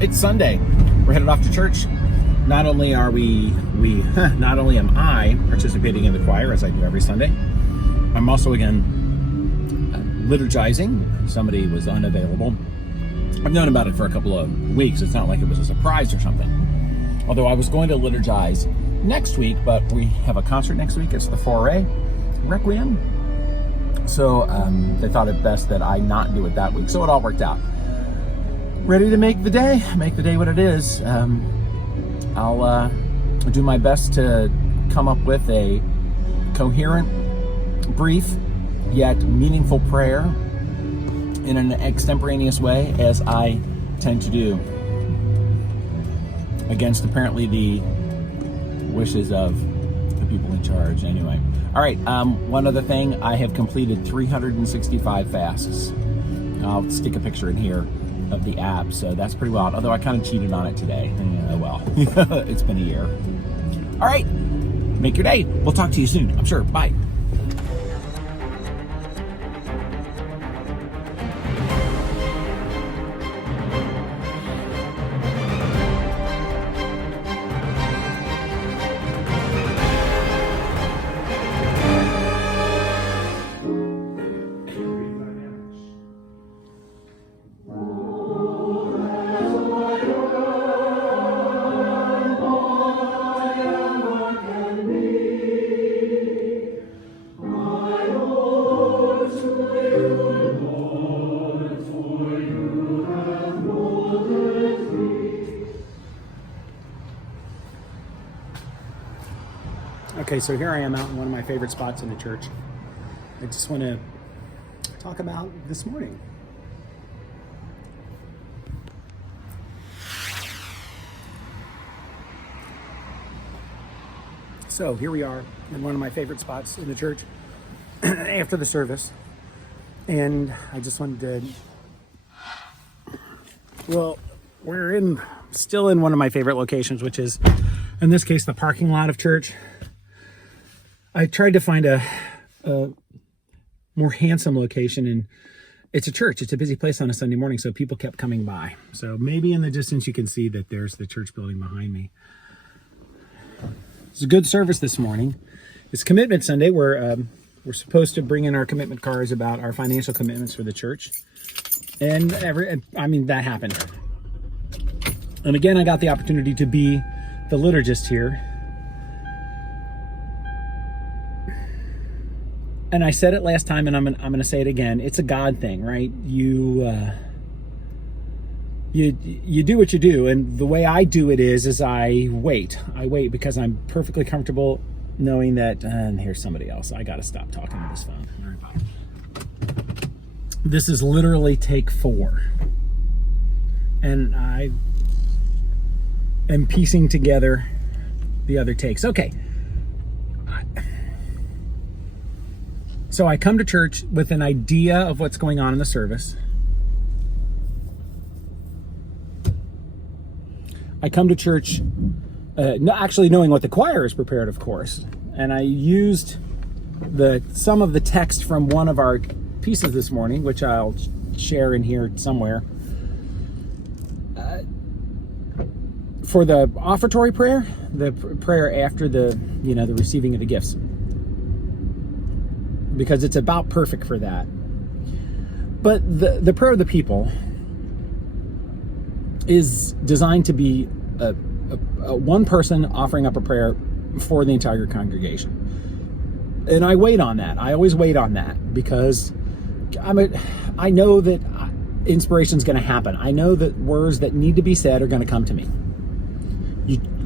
It's Sunday. We're headed off to church. Not only am I participating in the choir, as I do every Sunday, I'm also again liturgizing. Somebody was unavailable. I've known about it for a couple of weeks. It's not like it was a surprise or something. Although I was going to liturgize next week, but we have a concert next week. It's the Foray Requiem. So they thought it best that I not do it that week. So it all worked out. Ready to make the day what it is. I'll do my best to come up with a coherent, brief, yet meaningful prayer in an extemporaneous way, as I tend to do, against apparently the wishes of the people in charge. Anyway, all right, one other thing, I have completed 365 fasts. I'll stick a picture in here of the app, so that's pretty wild, although I kind of cheated on it today. Well, it's been a year. All right, make your day. We'll talk to you soon, I'm sure. Bye. Okay, so here I am out in one of my favorite spots in the church. I just want to talk about this morning. So here we are in one of my favorite spots in the church after the service. And I just wanted to, well, we're still in one of my favorite locations, which is, in this case, the parking lot of church. I tried to find a more handsome location, and it's a church. It's a busy place on a Sunday morning, so people kept coming by. So maybe in the distance you can see that there's the church building behind me. It's a good service this morning. It's Commitment Sunday. We're supposed to bring in our commitment cards about our financial commitments for the church, and that happened. And again, I got the opportunity to be the liturgist here. And I said it last time, and I'm gonna say it again. It's a God thing, right? You do what you do, and the way I do it is I wait. I wait because I'm perfectly comfortable knowing that. And here's somebody else. I gotta stop talking on this phone. This is literally take 4, and I am piecing together the other takes. Okay. So I come to church with an idea of what's going on in the service. I come to church actually knowing what the choir is prepared, of course. And I used some of the text from one of our pieces this morning, which I'll share in here somewhere, for the offertory prayer, the prayer after the receiving of the gifts, because it's about perfect for that. But the prayer of the people is designed to be a one person offering up a prayer for the entire congregation. And I wait on that. I always wait on that because I know that inspiration is going to happen. I know that words that need to be said are going to come to me.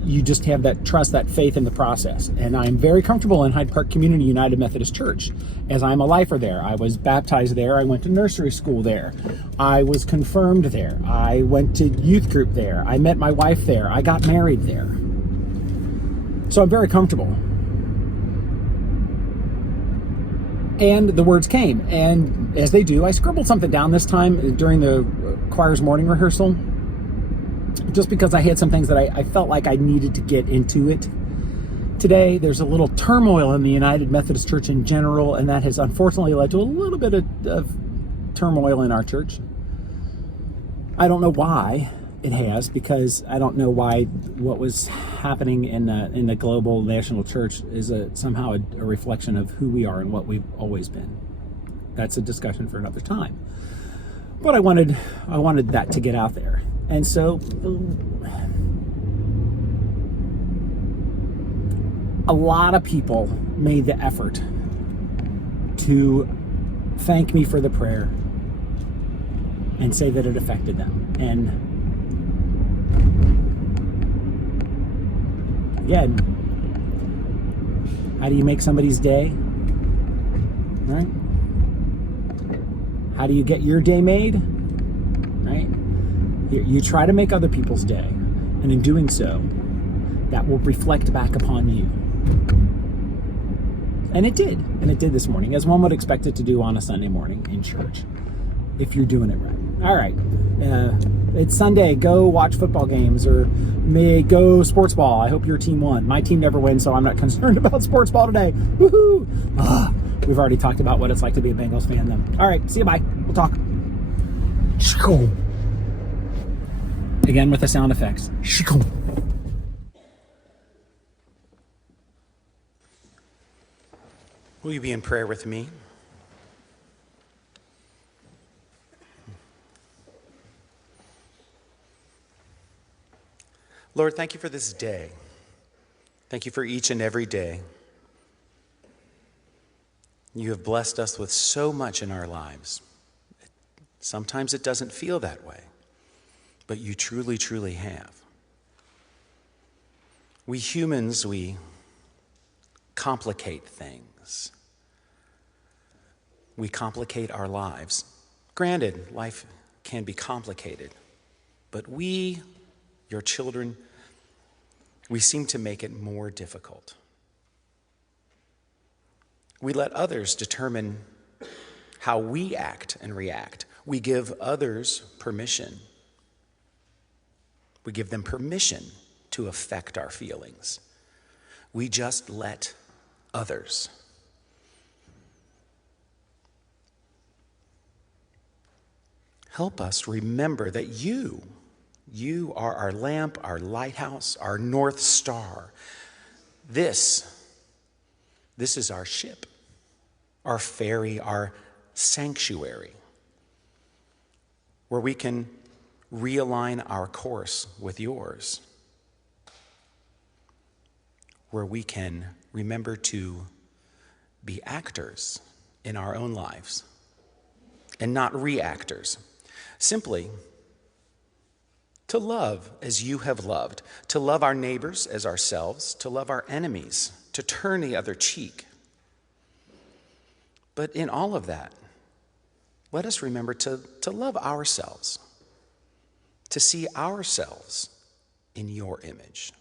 You just have that trust, that faith in the process. And I'm very comfortable in Hyde Park Community United Methodist Church, as I'm a lifer there. I was baptized there. I went to nursery school there. I was confirmed there. I went to youth group there. I met my wife there. I got married there. So I'm very comfortable. And the words came. And as they do, I scribbled something down this time during the choir's morning rehearsal, just because I had some things that I felt like I needed to get into it. Today, there's a little turmoil in the United Methodist Church in general, and that has unfortunately led to a little bit of turmoil in our church. I don't know why. It has, because I don't know why what was happening in the global national church is somehow a reflection of who we are and what we've always been. That's a discussion for another time. But I wanted that to get out there. And so a lot of people made the effort to thank me for the prayer and say that it affected them. And again, how do you make somebody's day? Right? How do you get your day made? Right? You try to make other people's day, and in doing so, that will reflect back upon you. And it did this morning, as one would expect it to do on a Sunday morning in church, if you're doing it right. All right, it's Sunday. Go watch football games, or may go sports ball. I hope your team won. My team never wins, so I'm not concerned about sports ball today. Woohoo! We've already talked about what it's like to be a Bengals fan then. All right, see you, bye. We'll talk. Again with the sound effects. Will you be in prayer with me? Lord, thank you for this day. Thank you for each and every day. You have blessed us with so much in our lives. Sometimes it doesn't feel that way, but you truly, truly have. We humans, we complicate things. We complicate our lives. Granted, life can be complicated, but we, your children, we seem to make it more difficult. We let others determine how we act and react. We give others permission. We give them permission to affect our feelings. We just let others. Help us remember that you are our lamp, our lighthouse, our North Star. This is our ship, our ferry, our sanctuary, where we can realign our course with yours, where we can remember to be actors in our own lives and not reactors. Simply to love as you have loved, to love our neighbors as ourselves, to love our enemies, to turn the other cheek. But in all of that, let us remember to love ourselves, to see ourselves in your image,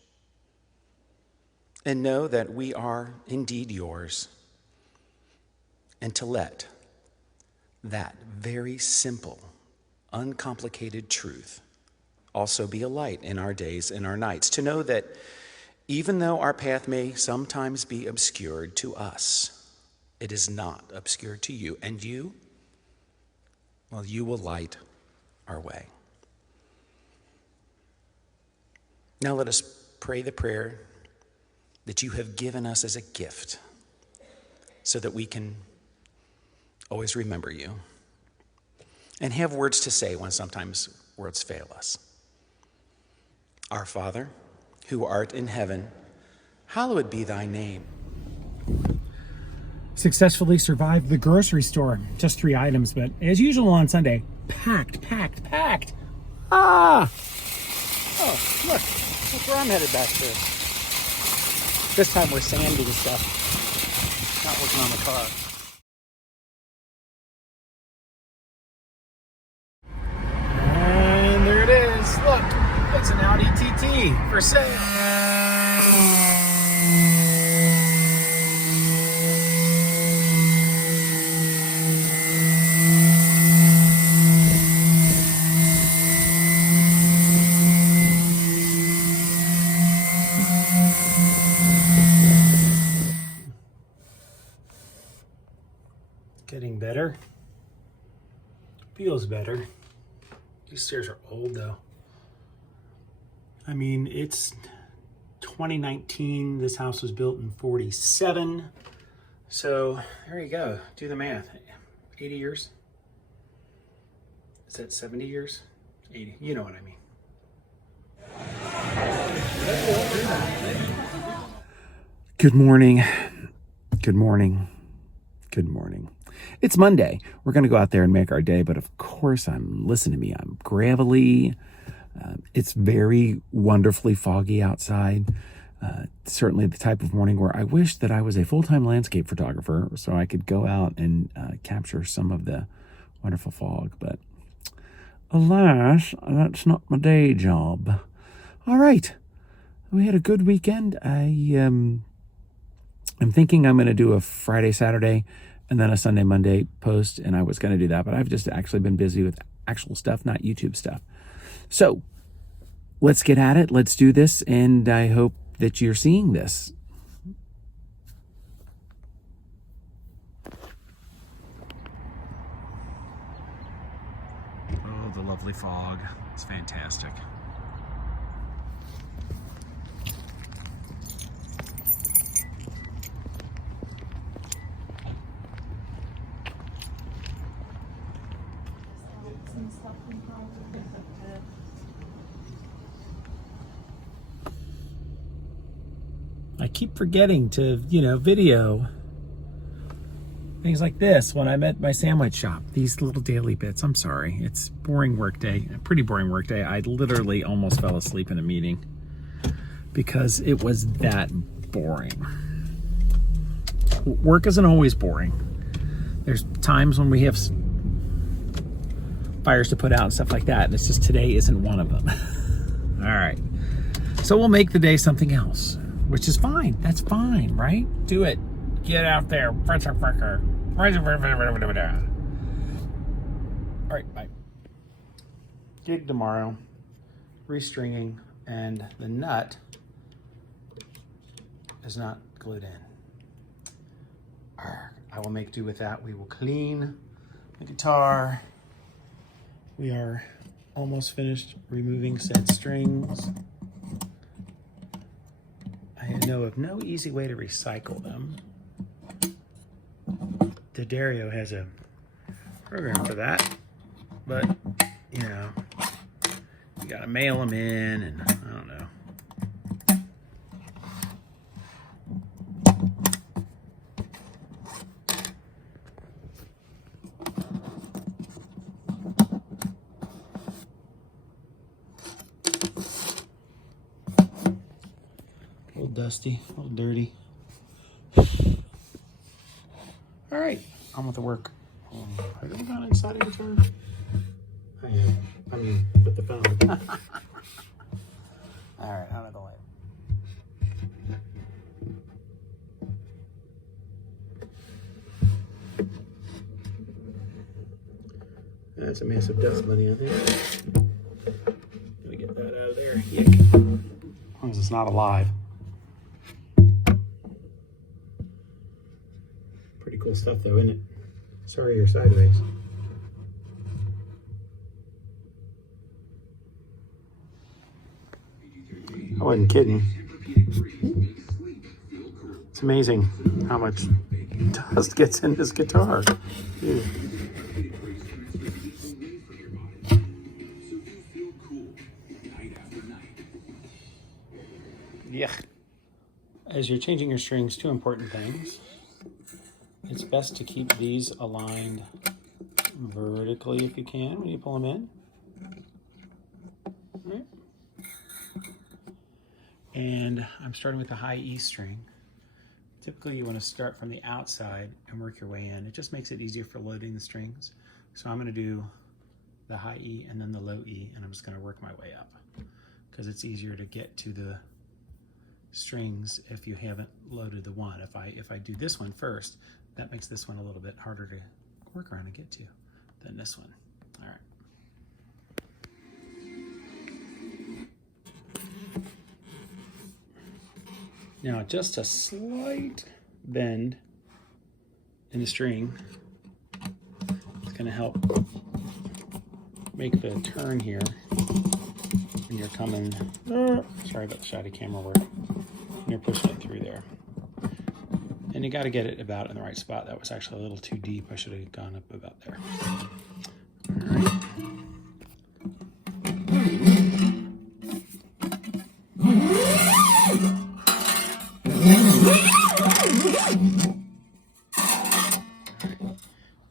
and know that we are indeed yours, and to let that very simple, uncomplicated truth also be a light in our days and our nights, to know that even though our path may sometimes be obscured to us, it is not obscured to you. And you, well, you will light our way. Now let us pray the prayer that you have given us as a gift so that we can always remember you and have words to say when sometimes words fail us. Our Father, who art in heaven, hallowed be thy name. Successfully survived the grocery store. Just 3 items, but as usual on Sunday, packed. Ah! Oh, look where I'm headed back to. This time we're sanding stuff, not working on the car. And there it is. Look, it's an Audi TT for sale. Getting better. Feels better. These stairs are old though. I mean, it's 2019. This house was built in 47. So there you go. Do the math. 80 years. Is that 70 years? 80. You know what I mean. Good morning. Good morning. Good morning. It's Monday. We're going to go out there and make our day, but of course, listen to me, I'm gravelly. It's very wonderfully foggy outside. Certainly the type of morning where I wish that I was a full-time landscape photographer so I could go out and capture some of the wonderful fog. But alas, that's not my day job. All right. We had a good weekend. I'm thinking I'm going to do a Friday, Saturday, and then a Sunday, Monday post, and I was going to do that, but I've just actually been busy with actual stuff, not YouTube stuff. So let's get at it. Let's do this, and I hope that you're seeing this. Oh, the lovely fog. It's fantastic. I keep forgetting to, video things like this when I'm at my sandwich shop. These little daily bits. I'm sorry. It's boring work day. A pretty boring work day. I literally almost fell asleep in a meeting because it was that boring. Work isn't always boring. There's times when we have fires to put out and stuff like that. And it's just today isn't one of them. All right. So we'll make the day something else, which is fine. That's fine, right? Do it. Get out there. All right, bye. Gig tomorrow. Restringing, and the nut is not glued in. I will make do with that. We will clean the guitar. We are almost finished removing said strings. I know of no easy way to recycle them. D'Addario has a program for that, but you gotta mail them in, and I don't know. A little dusty, a little dirty. All right, on with the work. Are you going inside of your turn? I am. I mean, with the phone. All right, out of the light. That's a massive dust bunny on there. Gotta get that out of there. Yick. As long as it's not alive. Pretty cool stuff though, isn't it? Sorry you're sideways. I wasn't kidding. It's amazing how much dust gets in this guitar. Ew. Yeah. As you're changing your strings, two important things. It's best to keep these aligned vertically if you can when you pull them in. All right. And I'm starting with the high E string. Typically you want to start from the outside and work your way in. It just makes it easier for loading the strings. So I'm going to do the high E and then the low E, and I'm just going to work my way up because it's easier to get to the strings if you haven't loaded the one. If I do this one first, that makes this one a little bit harder to work around and get to than this one. All right. Now, just a slight bend in the string is going to help make the turn here and you're coming, sorry about the shoddy camera work, and you're pushing it through there. And you got to get it about in the right spot. That was actually a little too deep. I should have gone up about there. All right.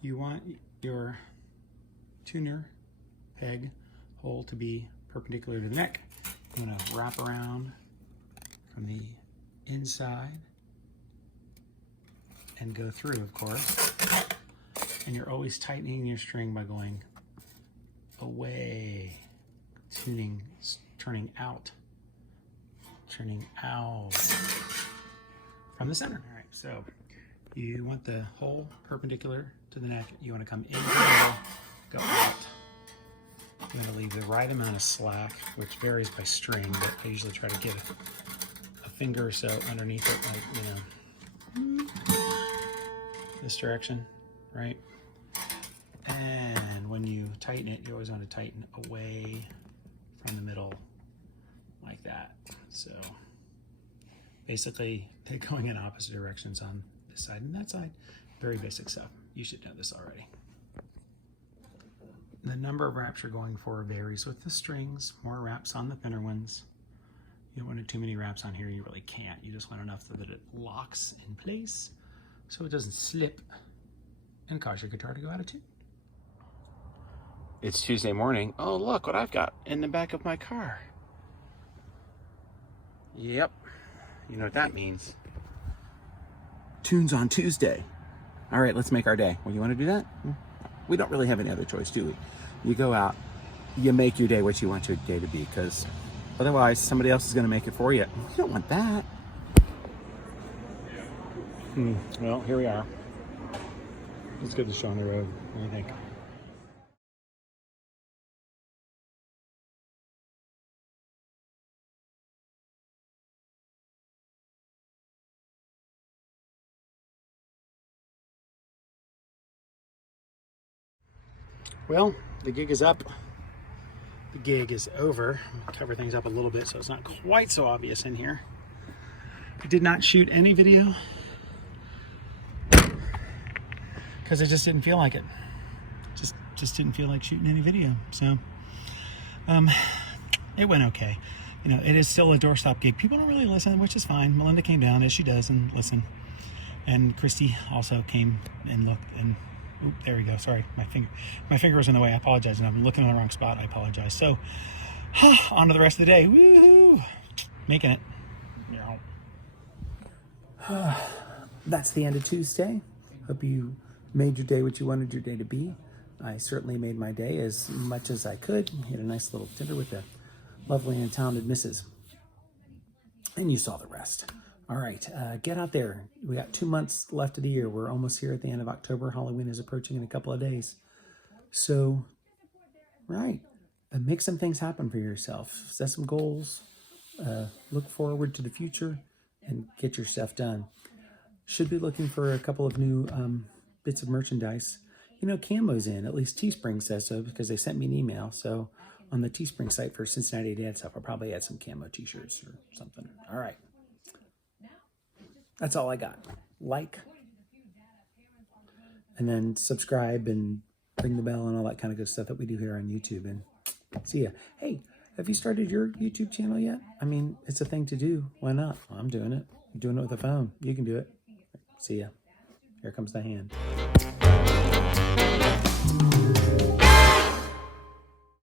You want your tuner peg hole to be perpendicular to the neck. You want to wrap around from the inside and go through, of course. And you're always tightening your string by going away, turning out from the center. All right, so you want the hole perpendicular to the neck. You want to come in the middle, go out. You want to leave the right amount of slack, which varies by string, but I usually try to get a finger or so underneath it, like, you know, this direction, right? And when you tighten it, you always want to tighten away from the middle like that. So basically they're going in opposite directions on this side and that side. Very basic stuff. You should know this already. The number of wraps you're going for varies with the strings. More wraps on the thinner ones. You don't want too many wraps on here, you really can't. You just want enough so that it locks in place so it doesn't slip and cause your guitar to go out of tune. It's Tuesday morning. Oh, look what I've got in the back of my car. Yep. You know what that means. Tunes on Tuesday. All right, let's make our day. Well, you want to do that? We don't really have any other choice, do we? You go out, you make your day what you want your day to be, because otherwise somebody else is going to make it for you. You don't want that. Well, here we are. Let's get the show on the road. What do you think? Well, the gig is up. The gig is over. I'll cover things up a little bit so it's not quite so obvious in here. I did not shoot any video because I just didn't feel like it. Just didn't feel like shooting any video. So it went okay. You know, it is still a doorstop gig. People don't really listen, which is fine. Melinda came down as she does and listened. And Christy also came and looked and oop, there we go. Sorry, my finger was in the way. I apologize, and I'm looking in the wrong spot. I apologize. So, on to the rest of the day. Woohoo! Making it. That's the end of Tuesday. Hope you made your day what you wanted your day to be. I certainly made my day as much as I could. Had a nice little dinner with the lovely and talented Mrs. And you saw the rest. All right, get out there. We got 2 months left of the year. We're almost here at the end of October. Halloween is approaching in a couple of days. So, right, make some things happen for yourself. Set some goals. Look forward to the future and get your stuff done. Should be looking for a couple of new bits of merchandise. You know, Camo's in. At least Teespring says so because they sent me an email. So on the Teespring site for Cincinnati Dad stuff, I'll probably add some Camo t-shirts or something. All right. That's all I got. Like, and then subscribe and ring the bell and all that kind of good stuff that we do here on YouTube. And see ya. Hey, have you started your YouTube channel yet? I mean, it's a thing to do. Why not? Well, I'm doing it. I'm doing it with a phone. You can do it. See ya. Here comes the hand.